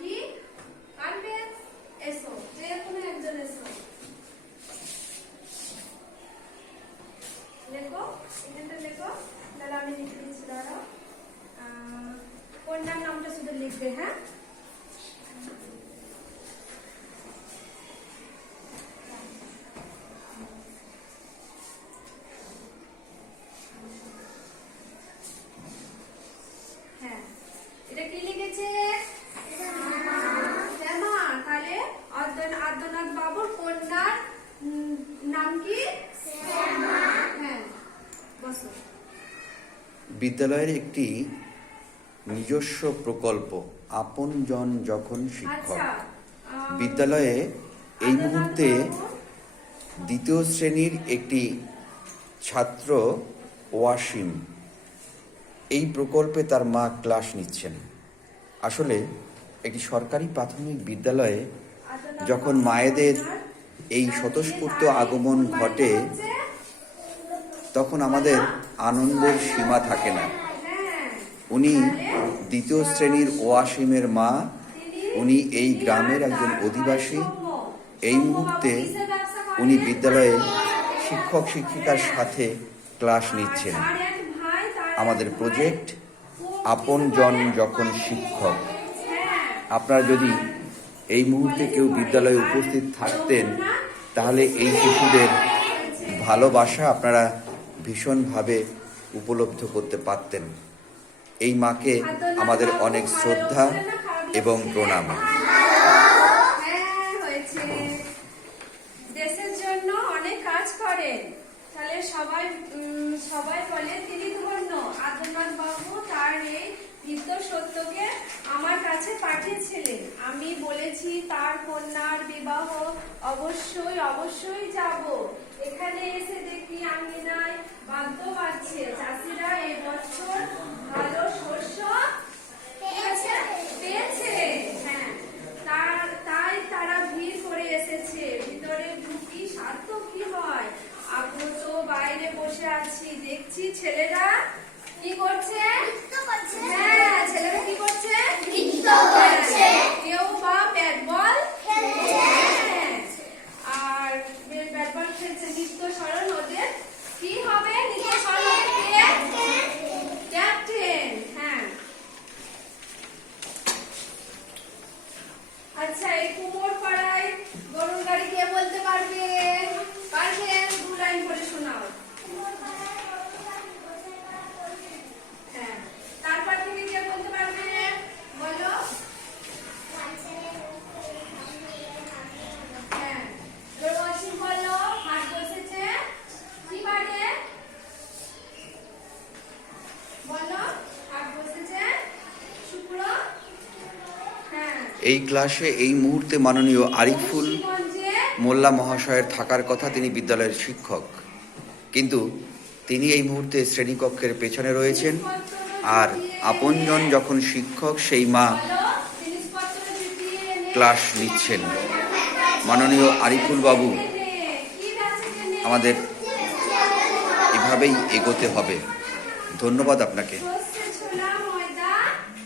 কি? পারবে? এসো, যে কোনো একজন এসো। লেখো, এখানটা লেখো। তাহলে আমি লিখে দিচ্ছি, দাঁড়াও। কন্যার নামটা শুধু লিখবে, হ্যাঁ? হ্যাঁ, এটা কি লিখেছে? শ্যামা। তাহলে আদ্যনাথ বাবুর কন্যার নাম কি? শ্যামা। হ্যাঁ, বসো। বিদ্যালয়ের একটি নিজস্ব প্রকল্প আপনজন যখন শিক্ষক। বিদ্যালয়ে এই মুহূর্তে দ্বিতীয় শ্রেণীর একটি ছাত্র ওয়াসিম, এই প্রকল্পে তার মা ক্লাস নিচ্ছেন। আসলে একটি সরকারি প্রাথমিক বিদ্যালয়ে যখন মায়েদের এই স্বতঃস্ফূর্ত আগমন ঘটে, তখন আমাদের আনন্দের সীমা থাকে না। উনি দ্বিতীয় শ্রেণীর ওয়াসিমের মা, উনি এই গ্রামের একজন অধিবাসী। এই মুহূর্তে উনি বিদ্যালয়ে শিক্ষক শিক্ষিকার সাথে ক্লাস নিচ্ছেন। আমাদের প্রজেক্ট আপনজন যখন শিক্ষক। আপনারা যদি এই মুহূর্তে কেউ বিদ্যালয়ে উপস্থিত থাকতেন, তাহলে এই শিশুদের ভালোবাসা আপনারা ভীষণভাবে উপলব্ধ করতে পারতেন। এই মাকে আমাদের অনেক শ্রদ্ধা এবং প্রণাম। দেশের জন্য অনেক কাজ করেন, তাহলে সবাই বলে তিনি ধন্য। আদ্যনাথ বাবু তার এই নিত্য সত্যকে আমার কাছে পাঠিয়েছিলেন। আমি বলেছি তার কন্যার বিবাহ অবশ্যই যাব। এখানে এসে দেখি আঙ্গিনায় বাদ্য বাজছে। চাষিরা এবছর ভালো শস্য পেয়েছে। হ্যাঁ, তাই তারা ভিড় করে এসেছে। ভিতরে ঢুকি সার্থ কি হয়। আপনি তো বাইরে বসে আছি, দেখছি ছেলেরা কি করছে? হ্যাঁ, ছেলেরা কি করছে? কেউ বা ব্যাট বল খেলছে। আর ব্যাট বল খেলছে। নিত্য স্মরণ ওদের কি হবে? নিত্য স্মরণ ক্যাপ্টেন। হ্যাঁ, আচ্ছা, এই কুমোর পাড়ায় গরুর গাড়ি কে বলতে পারবে? পারবেন? 2 লাইন করে শোনাও। হ্যাঁ, তারপর থেকে কে বলতে পারবে? বলো। হ্যাঁ, ওয়াসিম বলো। হাত বসেছে কি বারে? বলো। হাত বসেছে শুক্র। হ্যাঁ, এই ক্লাসে এই মুহূর্তে মাননীয় আরিফুল মোল্লা মহাশয়ের থাকার কথা। তিনি বিদ্যালয়ের শিক্ষক, কিন্তু তিনি এই মুহূর্তে শ্রেণীকক্ষের পেছনে রয়েছেন। আর আপনজন যখন শিক্ষক, সেই মা ক্লাস নিচ্ছেন। মাননীয় আরিফুল বাবু, আমাদের এভাবেই এগোতে হবে। ধন্যবাদ আপনাকে।